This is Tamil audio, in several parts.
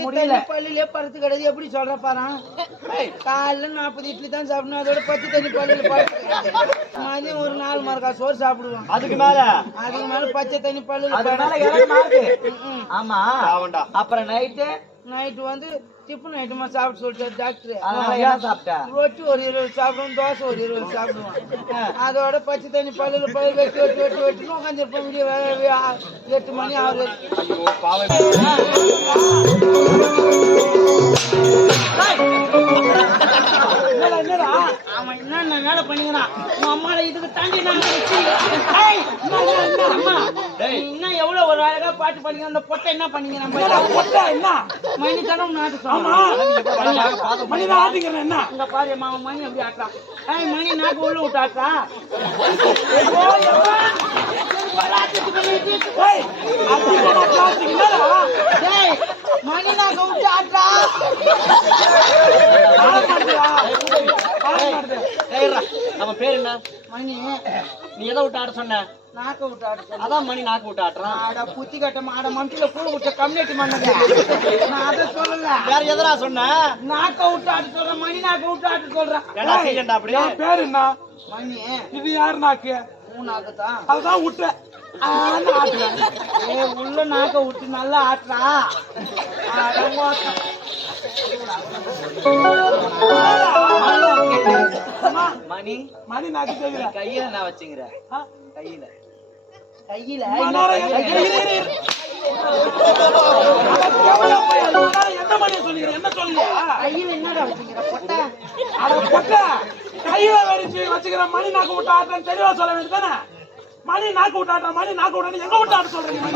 முடியல பள்ளியிலே படுத்து கிடையாது எப்படி சொல்ற பாரு காலைல 40 இட்லி தான் சாப்பிடணும் அதோட 10 தண்ணி பள்ளியில படுத்து மதியம் ஒரு 4 மரக்கா சோறு சாப்பிடுவோம் அதுக்கு மேல பச்சை தண்ணி பள்ளியில ஆமா அப்புறம் நைட்டு வந்து டிஃபன் ஐட்டமா சாப்பிட்டு சொல்லிட்டாரு டாக்டர் ரொட்டி ஒரு 20 சாப்பிடுவோம் தோசை ஒரு 20 சாப்பிடுவோம் அதோட பச்சை தண்ணி பல்லுல பல்லு வெட்டி உட்காந்துருப்போம் 8 மணி ஆகுது அவன் என்ன வேலை பண்ணிக்கிறான் உன் அம்மால இதுக்கு தாண்டி அம்மா இன்னும் எவ்வளவு ஒரு அழகா பாட்டு பண்ணீங்க அந்த பொட்டை என்ன பண்ணீங்க நம்ம மணிக்கணும் நாட்டு மணி தான் ஆட்டிக்கிறேன் என்ன இங்க பாரு மாமா மணி அப்படி ஆட்டான் மணி நாக்கு உள்ள விட்டு ஆட்டா மணி நாக்க விட்டு ஆட்டா நம்ம பேர் என்ன மணி நீ எதை விட்டு ஆட சொன்ன நாக்க விட்டு ஆட்ட அதான் மணி நாக்கு விட்டு ஆட்டுறான் ஆட புத்தி கட்ட ஆட மனசுல பூ விட்ட கம்யூனிட்டி மன்னங்க நான் அதை சொல்லல வேற எதனா சொன்ன நாக்க விட்டு ஆட்ட சொல்றேன் மணி நாக்க விட்டு ஆட்ட சொல்றேன் அப்படியே பேர் என்ன மணி இது யாரு நாக்கு உன் நாக்குதான் அதுதான் விட்ட உள்ள நாக்க விட்டு நல்லா ஆட்டுறா மணி மணி நாக்கு தெரியல கையில நான் வச்சுங்கிற கையில எந்த மணியை சொல்லிக்கிறேன் என்ன சொல்லியா கையில என்னடா வச்சுக்கிற பொட்டை கையில வெடிச்சு வச்சுக்கிற மணி நாக்கு விட்டு ஆட்டன்னு தெளிவா சொல்ல வேண்டியதானே மணி நாக்கு விட்டு ஆட்டா மணி நாக்கு விட்டு எங்க விட்டு ஆட்ட சொல்றீங்க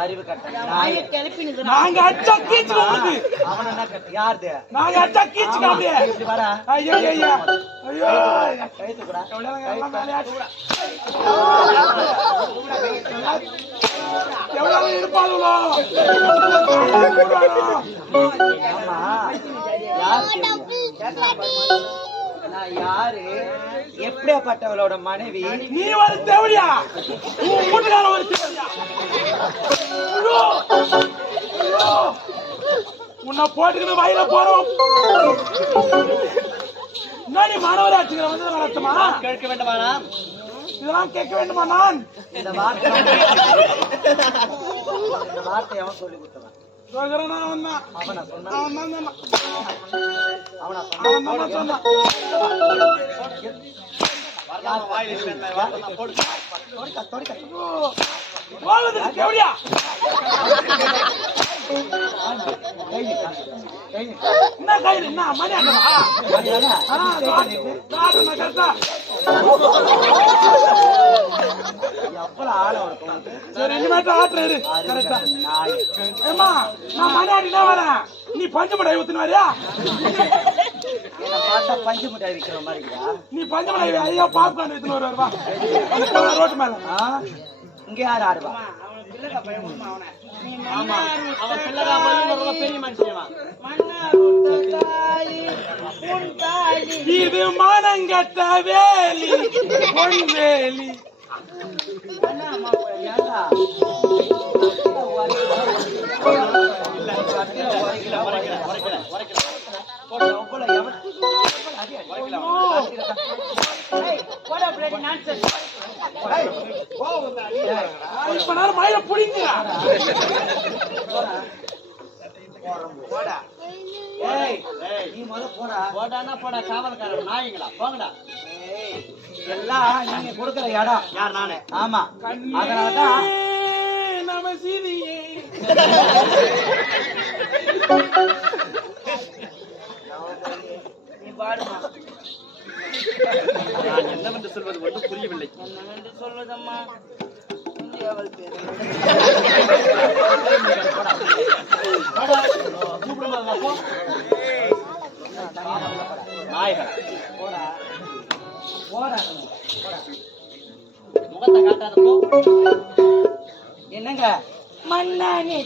அறிவு கட்ட நாங்க அச்சா கீச்சு அவன் என்ன கட்டு யாருது நாங்க அச்சா கீச்சு காமியே வரா ஐயோ ஐயோ ஐயோ கைத்து கூட எவ்வளவு இருப்பாங்களோ நான் யாரு எப்படியாப்பட்டவளோட மனைவி நீ ஒரு தேவடியா உன் வீட்டுக்கார ஒரு தேவடியா உன்னை போட்டுக்கிட்டு வயல போறோம் முன்னாடி மாணவராட்சிகளை வந்து நடத்துமா கேட்க வேண்டுமானா இதெல்லாம் கேட்க வேண்டுமா நான் இந்த வார்த்தை அவன் சொல்லி கொடுத்தவன் அவனா சொன்னா என்ன கையில் என்ன மணி சரி இனிமேட்டு ஆட்டுறாரு ஏமா நான் மணியாடினா வரேன் நீ பஞ்சு மிட்டாய் ஊத்துன வரியா பஞ்சு மிட்டாய் விற்கிற மாதிரி நீ பஞ்சு மிட்டாய் ஐயா பாப்கார்ன் எடுத்துன்னு வருவா ரோட்டு மேல இங்க யாரு ஆடுவா பெரிய மனுஷன் இது மானங்கட்ட வேலி பொன்வேலி இப்ப நேரம் மயில புடிங்க நீ முதல்ல போடா போடானா போடா காவல்காரன் நாய்களா போங்கடா எல்லாம் நீங்க கொடுக்கிற இடம் யார் நானே ஆமா அதனாலதான் நம்ம சீனியே நீ பாடுமா நான் என்னவென்று சொல்வது ஒன்றும் புரியவில்லை என்னவென்று சொல்வதம்மா இந்தியாவில் பேரு முகத்தை காட்டாதப்போ என்னங்க மன்னனி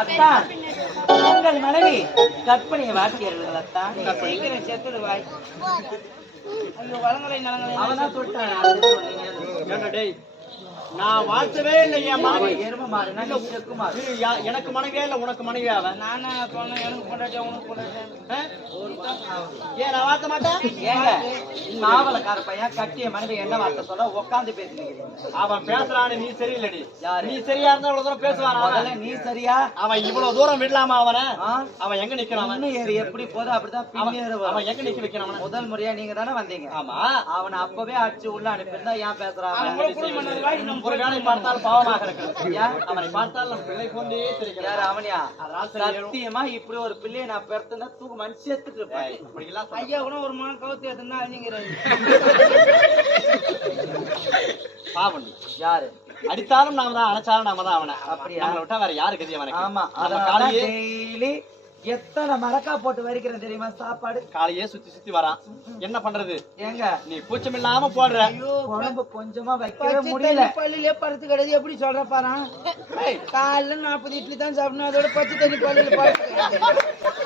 அத்தான் உங்கள் மனைவி கற்பனையை வாழ்க்கையர்கள் அத்தான் சீக்கிரம் செத்துடு வாய். ஐயோ வளங்களை நலங்களை அவதான் சொல்லிட்டான். நான் வாழ்த்தவே இல்லை என் மனைவி. எரும மாறுனா நீ செக்கு மாறு. எனக்கு மனைவியா இல்ல உனக்கு மனைவி அவன். நானா சொன்னேன் எனக்கு கொண்டாட்டியா உனக்கு கொண்டாட்டியா ஏன் நான் வாழ்த்த மாட்டேன்? ஏங்க காவலக்கார பையன் கட்டிய மனைவி என்ன வார்த்தை சொல்ல உட்காந்து பேசிக்கிறீங்க. அவன் பேசுறான்னு நீ சரியில்லடி. யாரு? நீ சரியா இருந்தா இவ்வளவு தூரம் பேசுவான் அவன். முதல்ல நீ சரியா? அவன் இவ்வளவு தூரம் விடலாமா அவனை? ஆ? அவன் எங்க நிக்கிறான் அவன்? இன்னும் ஏறு எப்படி போதோ அப்படிதான் பின்னேறு வரும். அவன் எங்க நிக்க வைக்கிறான் அவனை? முதல் முறையா நீங்க தானே வந்தீங்க. ஆமா. அவனை அப்பவே அடிச்சு உள்ள அனுப்பியிருந்தா ஏன் பேசுறான்? ஒரு வேளை பார்த்தால் பாவமாக இருக்கிறது. அவனை பார்த்தால் நம் பிள்ளை போன்றே தெரிகிறது. யாரு அவனியா? அதனால் சரி, சத்தியமா இப்படி ஒரு பிள்ளையை நான் பெருத்துனா தூக்கு மணி சேர்த்துட்டு இருப்பேன். இப்படி எல்லாம் சொல்ல- ஐயா கூட ஒரு மனம் கவுத்து எதுனா நீங்கிறாரு. பாவம். யாரு? அடித்தாலும் நாம தான், அணைச்சாலும் நாம தான் அவனை. அப்படியா? நம்மளை விட்டா வேற யாரு கதி அவனுக்கு? ஆமா. நம்ம அதனால காலையே டெய்லி எத்தனை மரக்கா போட்டு வரைக்கிறேன் தெரியுமா சாப்பாடு? காலையே சுத்தி சுத்தி வரான். என்ன பண்றது? ஏங்க நீ கூச்சம் இல்லாம போடுற. ஐயோ குழம்பு கொஞ்சமா வைக்கவே பச்சை முடியல. தண்ணி பள்ளியிலே படுத்து கிடையாது எப்படி சொல்ற பாரு. காலைல 40 இட்லி தான் சாப்பிடணும், அதோட பச்சை தண்ணி பள்ளியில படுத்து கிடையாது.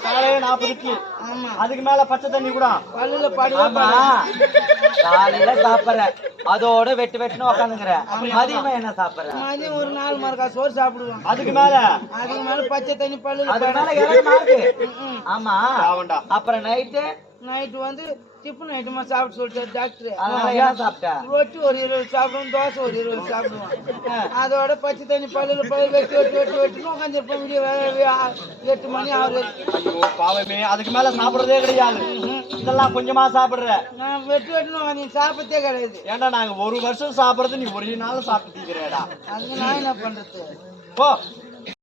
காலையே 40 இட்லி. ஆமா அதுக்கு மேல பச்சை தண்ணி கூட. பள்ளியில படுவா ஆமா காலையில சாப்பிடுற அதோட வெட்டு வெட்டுன்னு உக்காந்துங்கிற. மதியமா என்ன சாப்பிடுற? மதியம் ஒரு 4 மரக்கா சோறு சாப்பிடுவோம். அதுக்கு மேல அதுக்கு மேல பச்சை தண்ணி பள்ளியில அதுக்கு மேல இறங்க மாறுது. ஆமா பாவம்டா. அப்புறம் நைட்டு நைட்டு வந்து டிஃபன் ஐட்டமா சாப்பிட்டு சொல்லிட்டாரு டாக்டர். அதனால என்ன சாப்பிட்ட? ரொட்டி ஒரு 20 சாப்பிடுவோம், தோசை ஒரு 20 சாப்பிடுவோம். அதோட பச்சை தண்ணி பள்ளியில போய் வெட்டி வெட்டி வெட்டி வெட்டின்னு உட்காந்துருப்போம். விடிய 8 மணி ஆகுது. ஐயோ பாவமே, அதுக்கு மேல சாப்பிடுறதே கிடையாது. இதெல்லாம் கொஞ்சமா சாப்பிடுற. நான் வெட்டி வெட்டின்னு உட்காந்து சாப்பிட்டே கிடையாது. ஏன்டா நாங்க ஒரு வருஷம் சாப்பிடுறது நீ ஒரே நாள் சாப்பிட்டு தீக்கிறேடா. அதுக்கு நான் என்ன பண்றது? போ